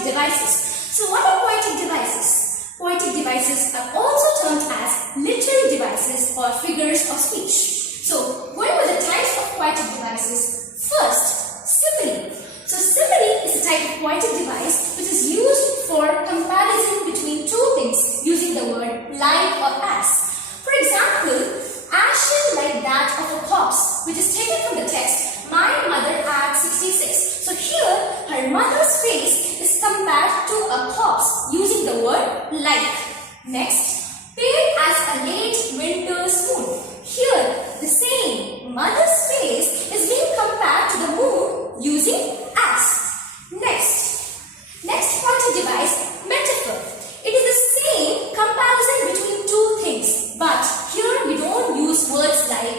poetic devices. So what are poetic devices? Poetic devices are also termed as literary devices or figures of speech. So what are the types of poetic devices? First, simile. So simile is a type of poetic device which is used for comparison between two things using the word like or as. For example, ashen like that of a corpse, which is taken from the text, my mother at 66. So here, her mother's face is compared to a corpse using the word like. Next, pale as a late winter's moon. Here, the same mother's face is being compared to the moon using as. Next poetic device, metaphor. It is the same comparison between two things, but here we don't use words like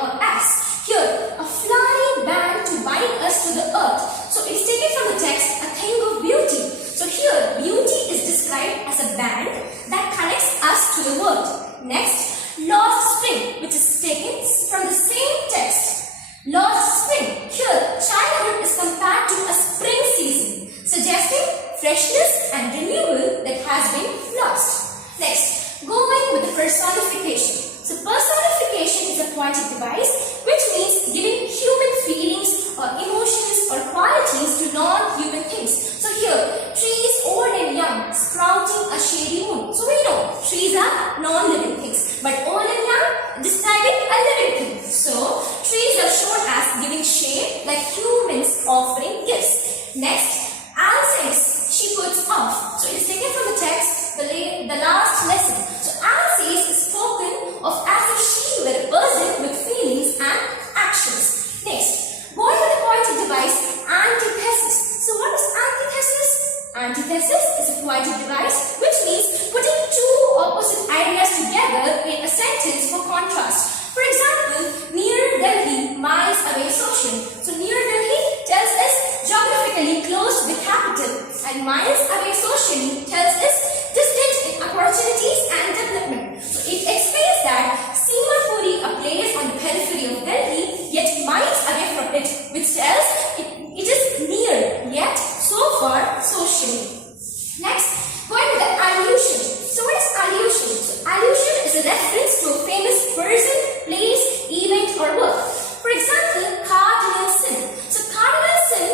or as. Here, a flying band to bind us to the earth. So it is taken from the text, a thing of beauty. So here, beauty is described as a band that connects us to the world. Next, lost spring, which is taken from the same text. Lost spring. Here, childhood is compared to a spring season, suggesting freshness and renewal that has been lost. Next, going with the personification. So personification is a poetic device which means giving human feelings or emotions or qualities to non-human things. So here, trees old and young sprouting a shady moon. So we know trees are non-living things, but old and young describing a living thing. So trees are shown as giving shade like humans offering gifts. Next, Alsace, she puts off. So it is taken from the text, the last lesson. So Alsace is spoken of as if she were a person with feelings and actions. Next, going with the poetic device, antithesis. So what is antithesis? Antithesis is a poetic device which means putting two opposite ideas together in a sentence for contrast. For example, near Delhi, miles away social. So near Delhi tells us geographically close to the capital, and miles away socially tells us distant in opportunities and development. So it explains that Simapuri, a place on the periphery of Delhi, yet miles away from it, which tells it is near, yet so far socially. Next, going with the allusion. So what is allusion? So allusion is a reference to a famous person, place, event or work. For example, cardinal sin. So cardinal sin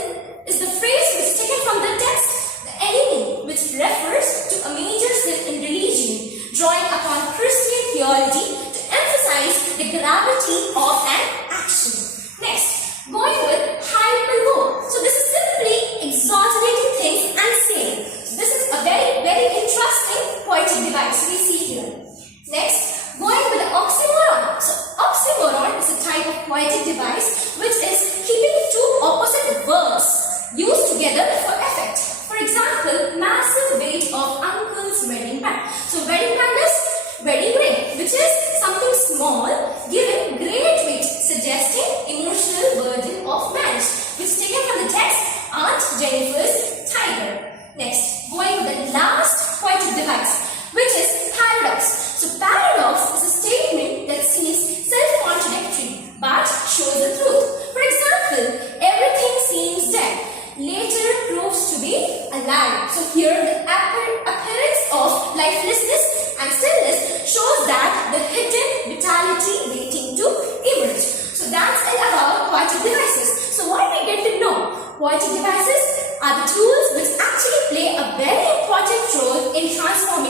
is the phrase which is taken from the text, the enemy, which refers to a major sin in religion, drawing upon Christian theology to emphasize the gravity of an action. Next, going with hyperbole. So this is simply exaggerating things and saying. So this is a very, very interesting poetic device we see here. Next, going with the oxymoron. So oxymoron is a type of poetic device which is keeping two opposite verbs used together for effect. For example, massive weight of uncle's wedding band. So wedding band is wedding ring, which is something small given great weight, suggesting emotional burden of marriage, which is taken from the text Aunt Jennifer's tiger. Next, going with the last poetic device, which is paradox. So paradox is a statement that seems self-contradictory but shows the truth. For example, everything seems dead, later proves to be alive. So here the appearance of lifelessness and stillness shows that the hidden vitality waiting to emerge. So that's it about poetic devices. So what we get to know? Poetic devices are the tools which actually play a very important role in transforming